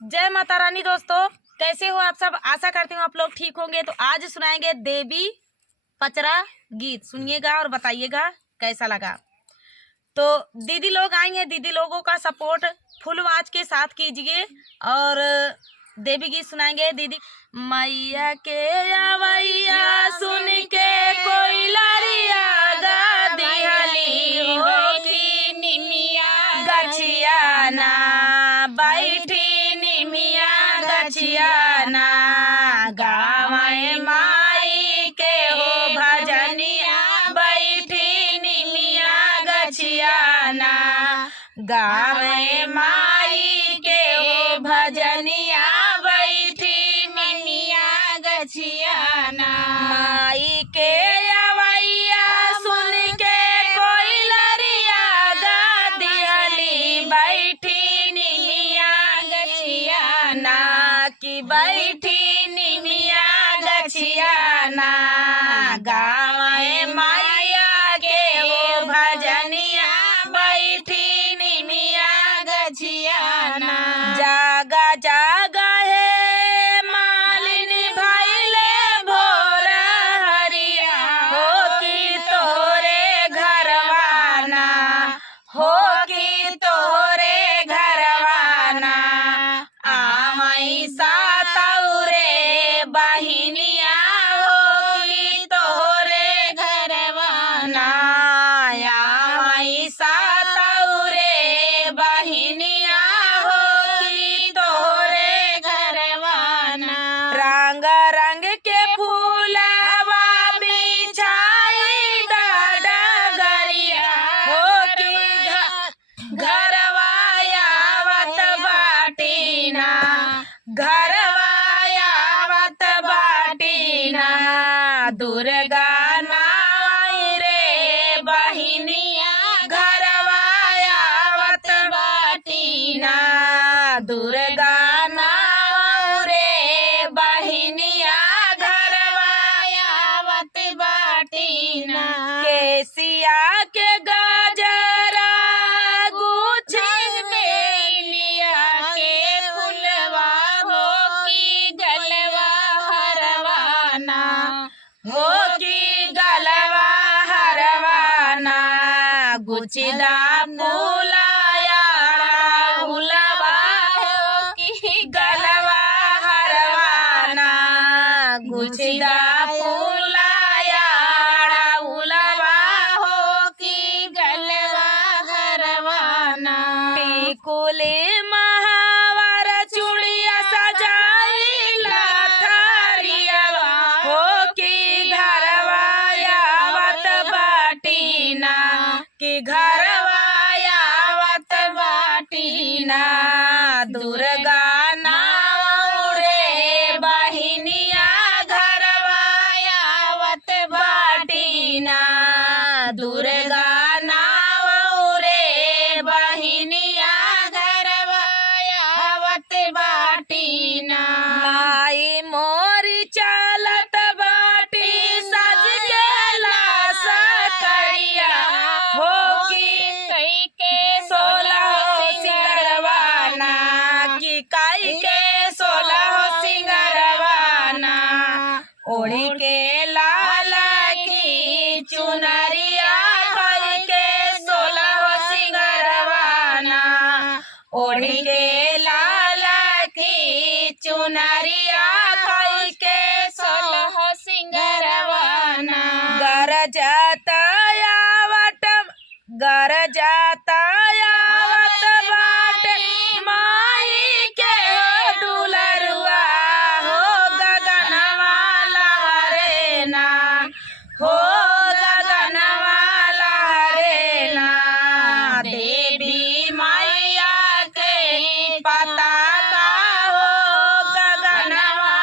जय माता रानी। दोस्तों कैसे हो आप सब? आशा करती हूँ आप लोग ठीक होंगे। तो आज सुनाएंगे देवी पचरा गीत। सुनिएगा और बताइएगा कैसा लगा। तो दीदी लोग आई हैं, दीदी लोगों का सपोर्ट फुल आवाज के साथ कीजिए और देवी गीत सुनाएंगे। दीदी मैया के अवैया सुन के कोई लरिया गा दिहली हो की निमिया गछिया ना बैठी निमिया गछिया ना गावे माई के हो भजनिया बैठी निमिया गछिया ना गावे माई के हो भजनिया बैठी निमिया गछिया ना। माई के अवैया सुन के कोई लरिया गा दिहली बैठी निमिया गछिया ना कि बैठी निमिया गछिया ना गावे माया के हो भजनिया बैठी निमिया गछिया ना। जागा जागा है मालिन भैले भोर हरिया हो कि तोरे घरवाना हो कि तोरे घरवाना आमई सातौरे बहिनिया हो कि तोरे घरवाना आमई सातौरे बहिनिया हो कि तोरे घरवाना। रंग रंग के फूलवा बिछाई डगरिया हो कि घरवाया आवत बाटीना घरवाया आवत बाटीना दुर्गा नाई रे बहिनिया घरवाया आवत बाटीना दुर्गा नाई रे बहिनिया घरवाया आवत बाटीना। केसिया के गजरा गुछी बेलिया के फुलवा हो कि गलवा हरवाना हो कि गलवा हरवाना गुछदा फूलाया उलवा हो कि गलवा हरवाना गुछदा फूलाया उलवा हो कि गलवा हरवाना। टिकुले महावर चूड़िया सजाई लाथारियावा हो कि घरवाया आवत बाटीना कि घरवाया आवत बाटीना दुर्गा नाव रे बहिनिया घरवाया आवत बाटीना दुर्गा नाव रे बहिनिया घरवाया आवत बाटीना। माई मोरी चलत बाटी सज के लाश करिया हो कि कई के 16 सिंगरवाना कि कई के 16 सिंगरवाना ओढ़ी के लाल की चुनरिया कई के 16 सिंगरवाना ओढ़ी के लाल की चुनरिया कई के 16 सिंगरवाना। गरजत आवत बाटे माई के हो दुलरुआ हो गगनवा लहरेना हो गगनवा लहरेना देवी मैया के पताका हो गगनवा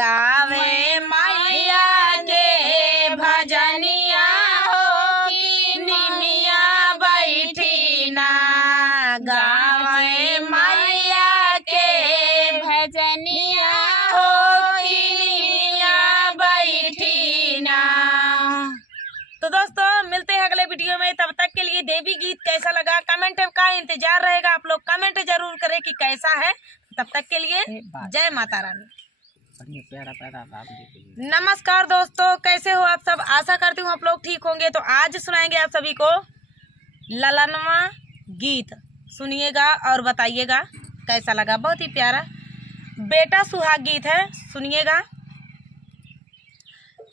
गावे मैया के भजनिया हो कि निमिया बैठी ना, गावे मैया के भजनिया हो कि निमिया बैठी ना। तो दोस्तों मिलते हैं अगले वीडियो में, तब तक के लिए देवी गीत कैसा लगा कमेंट का इंतजार रहेगा। आप लोग कमेंट जरूर करें कि कैसा है। तब तक के लिए जय माता रानी। नमस्कार दोस्तों, कैसे हो आप सब? आशा करती हूँ आप लोग ठीक होंगे। तो आज सुनाएंगे आप सभी को ललनवा गीत, सुनिएगा और बताइएगा कैसा लगा। बहुत ही प्यारा बेटा सुहाग गीत है, सुनिएगा।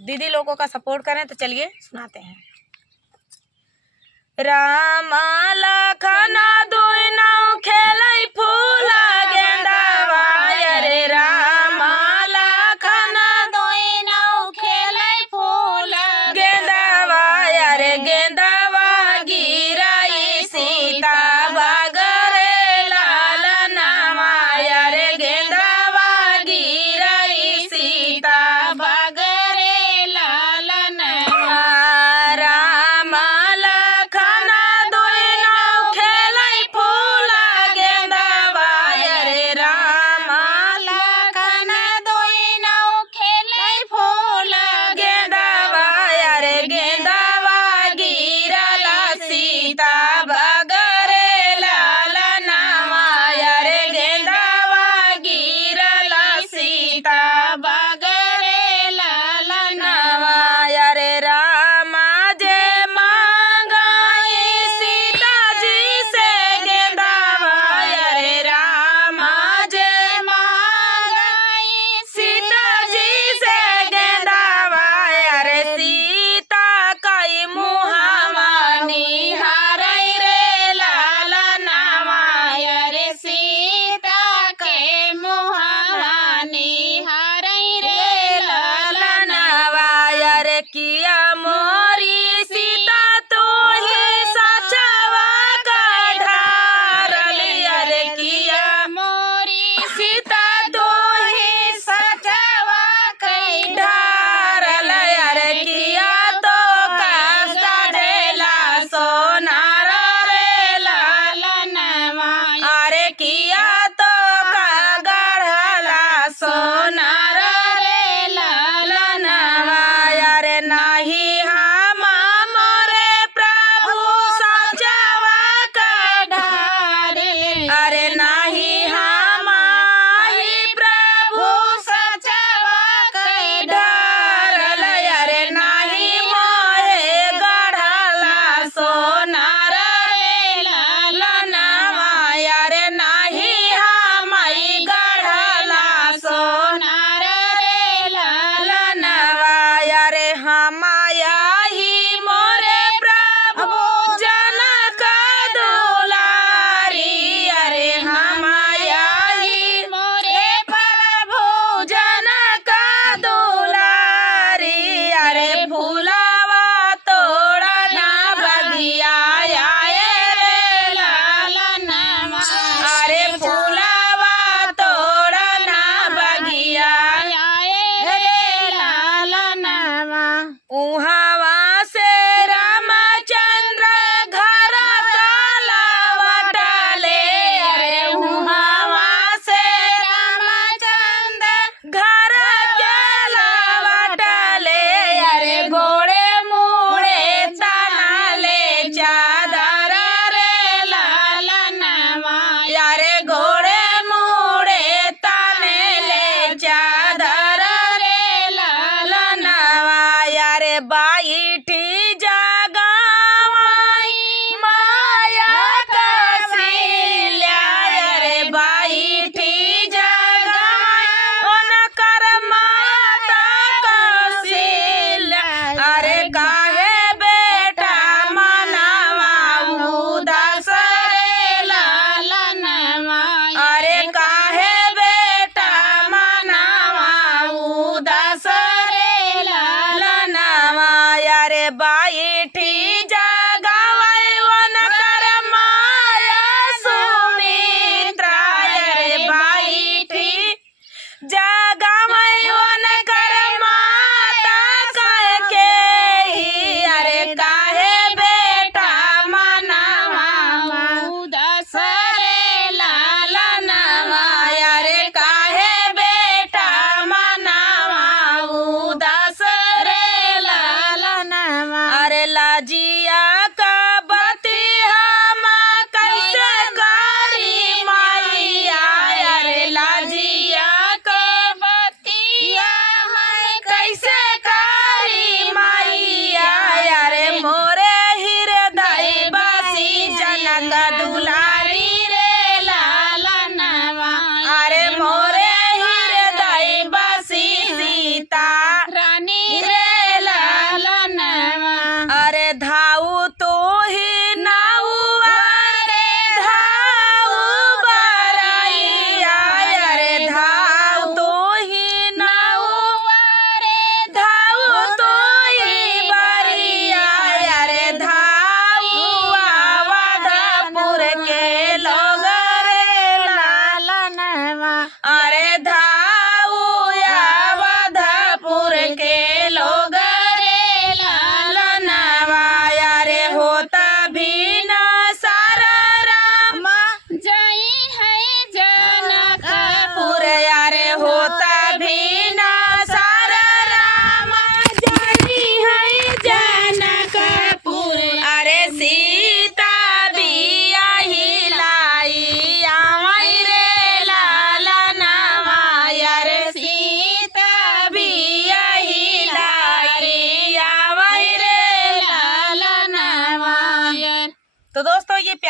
दीदी लोगों का सपोर्ट करें। तो चलिए सुनाते हैं। राम लखन दुई नौ खेलै फूला गेंदावा, रे राम लखन दुई नौ खेलै फूला गेंदावा, रे गेंदावा गिराई सीता बगरे लालनवा, रे गेंदावा गिराई सीता बगरे लालनवा। राम लखन दुई नौ खेलै फूला गेंदा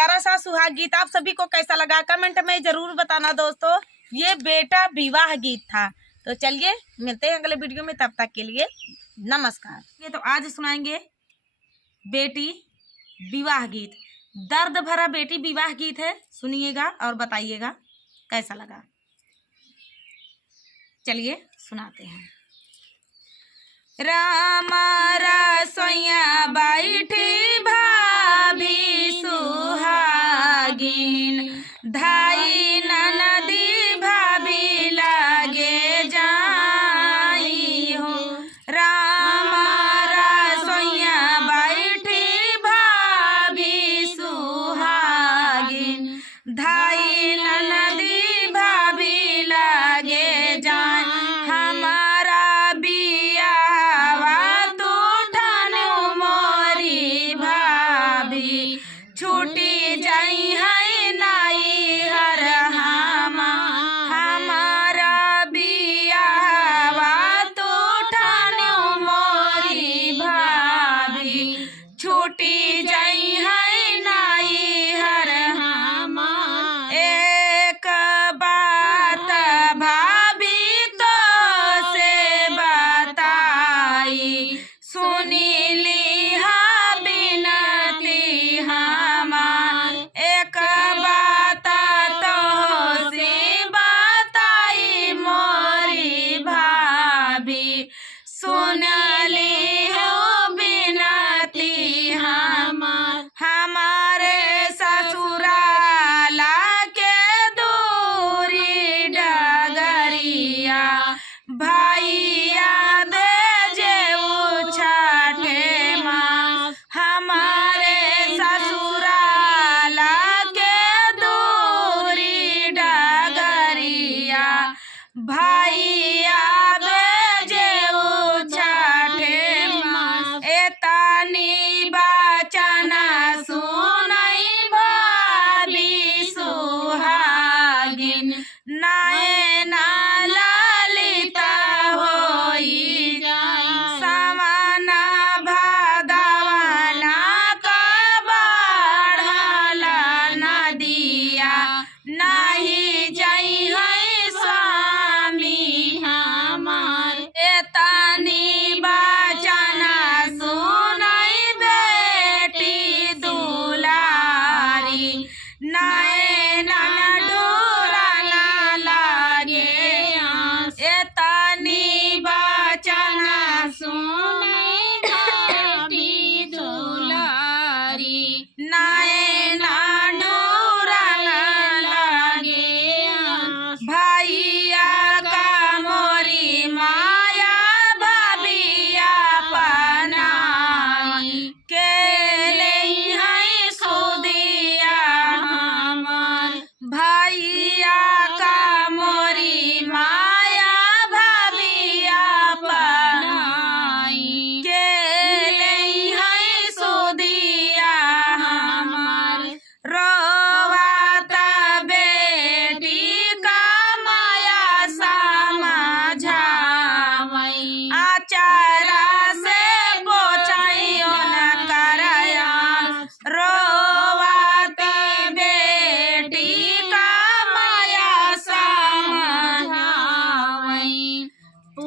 प्यारा सा सुहाग गीत आप सभी को कैसा लगा कमेंट में जरूर बताना दोस्तों। ये बेटा विवाह गीत था। तो चलिए मिलते हैं अगले वीडियो में, तब तक के लिए नमस्कार। ये तो आज सुनाएंगे बेटी विवाह गीत, दर्द भरा बेटी विवाह गीत है। सुनिएगा और बताइएगा कैसा लगा। चलिए सुनाते हैं। रामा रसोइया बैठी भाभी सुहागिन, धाई ननदी भाभी लागे जाई हो। रामा रसोइया बैठी भाभी सुहागिन, धाई ननदी भाभी लागे जाई। हमारा छूटी जाई है नाई हर हमारा बियावा तो ठानो मोरी भाभी, छूटी जाई है नाई हर एक बात भाभी तो से बताई, सुनी ली एक बात तो से बताई मोरी भाभी, सुन ली हो बिनती हमारे ससुराला के दूरी डगरिया, भैया भेजे छठे माँ। हमारे ससुराला भैया भेजे छठे माँ। एतनी बचना सुनाई भाभी सुहागिन, नैना ललिता होई समाना भगवाना का बढ़ला नदिया, नहीं जाई है एतनी बचना सुनाई बेटी दुलारी, नैना डोरा न लागे। एतनी बचना सुनाई बेटी दुलारी, नैना डोरा न लागे। भैया का मोरी माया भैया का मोरी माया भाभिया पनाई, के ले है सुदिया हमार। रोवाता बेटी का माया समझावई, आचारा से पोछाइयो न करया।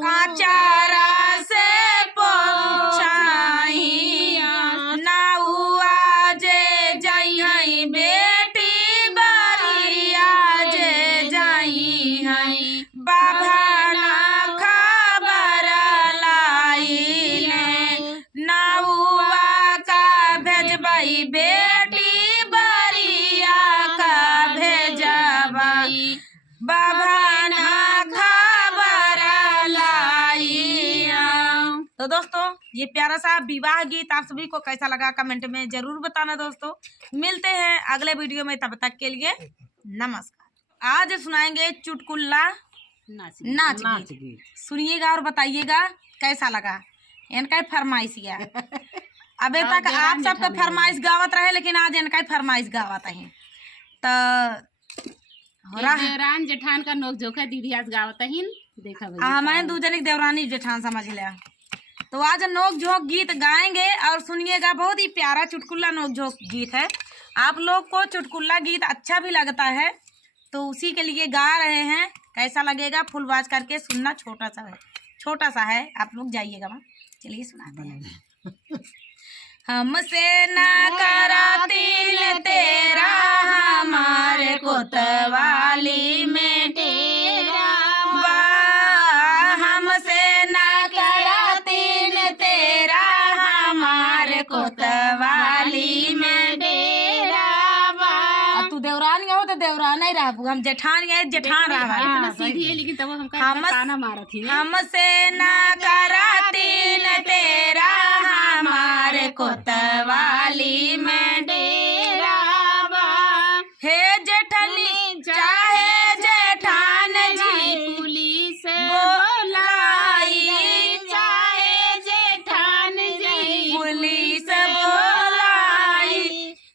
आचारा से पोछाई नाउआ जे जाई है बेटी बरिया जे जाई है। बाबा ना खबर लाई नाउआ का भेजबई बेटी बरिया का भेजबई। बाबा ना तो दोस्तों ये प्यारा सा विवाह गीत आप सभी को कैसा लगा कमेंट में जरूर बताना दोस्तों। मिलते हैं अगले वीडियो में, तब तक के लिए नमस्कार। आज सुनाएंगे चुटकुल्ला नाच गीत। सुनिएगा और बताइएगा कैसा लगा। इनका फरमाइश गया अबे तक आप सबका फरमाइश गावत रहे, लेकिन आज इनका फरमाइश गावत है। तो देवरान जेठान का नोक जोखा दीदी आज गावत है। देखा हमारे दो जने देवरानी जेठान समझ लिया। तो आज नोक झोंक गीत गाएंगे और सुनिएगा। बहुत ही प्यारा चुटकुल्ला नोक झोंक गीत है, आप लोग को चुटकुला गीत अच्छा भी लगता है तो उसी के लिए गा रहे हैं। कैसा लगेगा फुल आवाज करके सुनना। छोटा सा है, आप लोग जाइएगा वहाँ। चलिए सुनाते हैं। हमसे ना करा तिल तेरा, हमारे कोतवाली में डेरा बा। हमसे ना करा तिल तेरा, हमारे कोतवाली में डेरा बा। तू देवरान गया हो तो देवरान ही रहा, हम जेठान गए जेठान रहा। सीधी है लेकिन तब हम ताना मारा थी। हमसे ना करा तिल तेरा, हमारे कोतवाली में डेरा बा। हे जेठनी चाहे जेठान जी, पुलिस बोलाई, चाहे जेठान जी पुलिस बोलाई,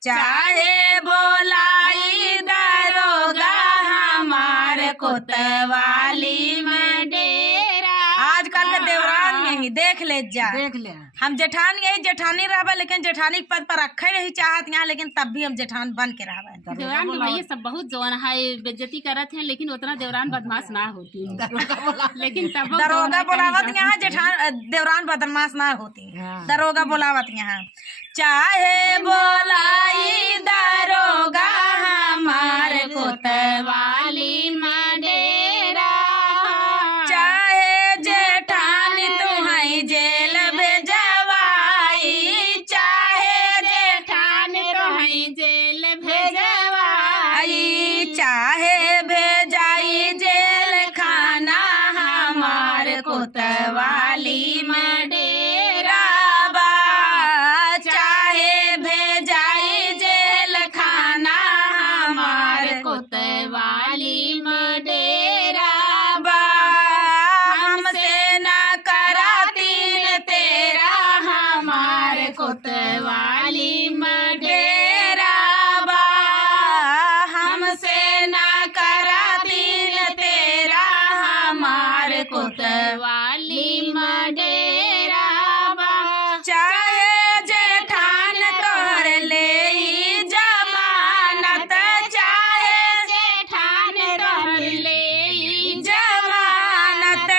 चाहे बोलाई दरोगा, हमारे कोतवाली में डेरा। आजकल के देवरान में ही देख ले हम जेठान यही जेठानी रहबे, लेकिन जेठानी पद पर रखे नहीं चाहत यहाँ, लेकिन तब भी हम जेठान बन के रहबे। देवरान के भैया सब बहुत जवान है बेइज्जती करत हैं, लेकिन उतना देवरान बदमाश ना होती। लेकिन तब दरोगा बोलावत यहाँ जेठान देवरान बदमाश ना होती। दरोगा बोलावत यहाँ, चाहे बोलाई दरोगा, हमारे कोतवाली में डेरा। चाहे जेठानी तुम्हें जेल भेजवाई, चाहे जेठानी तुम्हें जेल भेजवाई, चाहे भेजाई जेल खाना, हमारे कोतवाली में डेरा बा। चाहे भेजाई जेल खाना, हमारे कोतवाली में डेरा बा। हमसे ना करा तिल तेरा, हमारे कोतवाली में डेरा बा। हमसे ना करा तिल तेरा, हमारे कोतवाली में डेरा बा। चाहे जेठान तोहर ले जमानत, चाहे जेठान तोहर ले जमानत,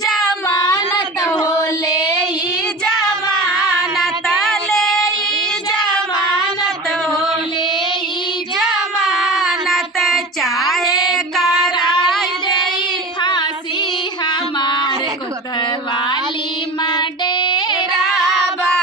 जमानत हो ले जमानत, ले जमानत हो ले जमानत, चाहे कराई दे फांसी, हमारे कोतवाली में डेरा बा।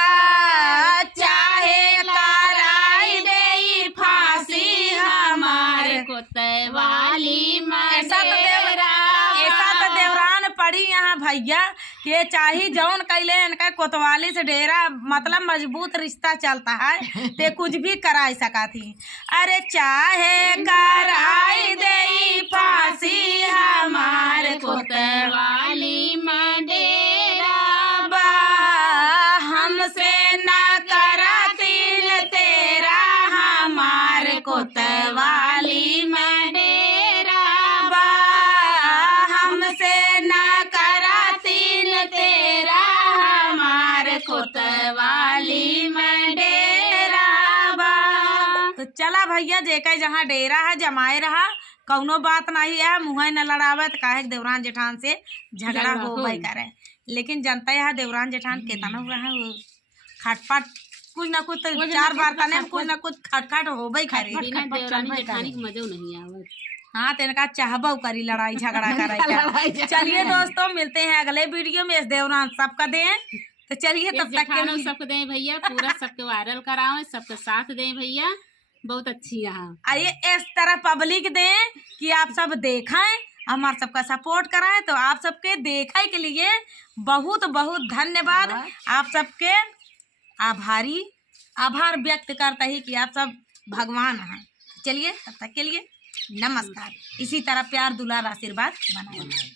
चाहे कराई दे फांसी, हमारे कोतवाली में डेरा। ऐसा तो देवरान पड़ी यहाँ भैया के चाही जौन कैले इनका कोतवाली से डेरा, मतलब मजबूत रिश्ता चलता है ते कुछ भी कराई सका थी। अरे चाहे कराई दे फांसी, हमारे कोतवाली में डेरा बा। हमसे ना करा तिल तेरा, हमारे कोतवाली में डेरा बा। हमसे ना करा तिल तेरा, हमारे कोतवाली में डेरा बा। तो चला भैया जेका जहाँ डेरा है जमाए रहा, कौनो बात नहीं है, मुँह न लड़ावे तो काहे देवरान जेठान से झगड़ा हो भाई करे। लेकिन जनता यहाँ देवरान जेठान केतना हुआ है वो खटपट कुछ ना कुछ तो चार बार तने कुछ ना कुछ खटखट हो भाई करे। बिना देवरानी जेठानी के मजा नहीं आवत। हाँ तेनका चाहबो करी लड़ाई झगड़ा करे। चलिए दोस्तों मिलते हैं अगले वीडियो में। इस देवरान सबका दें तो चलिए तब तक के लिए सबको दें भैया, पूरा सबके वायरल कराओ, सबका साथ दें भैया, बहुत अच्छी यहाँ आइए इस तरह पब्लिक दें कि आप सब देखें, हमारा सबका सपोर्ट कराएं। तो आप सबके देखे के लिए बहुत बहुत धन्यवाद। आप सबके आभार व्यक्त करता ही कि आप सब भगवान हैं। चलिए तब तक के लिए नमस्कार। इसी तरह प्यार दुलार आशीर्वाद बनाए।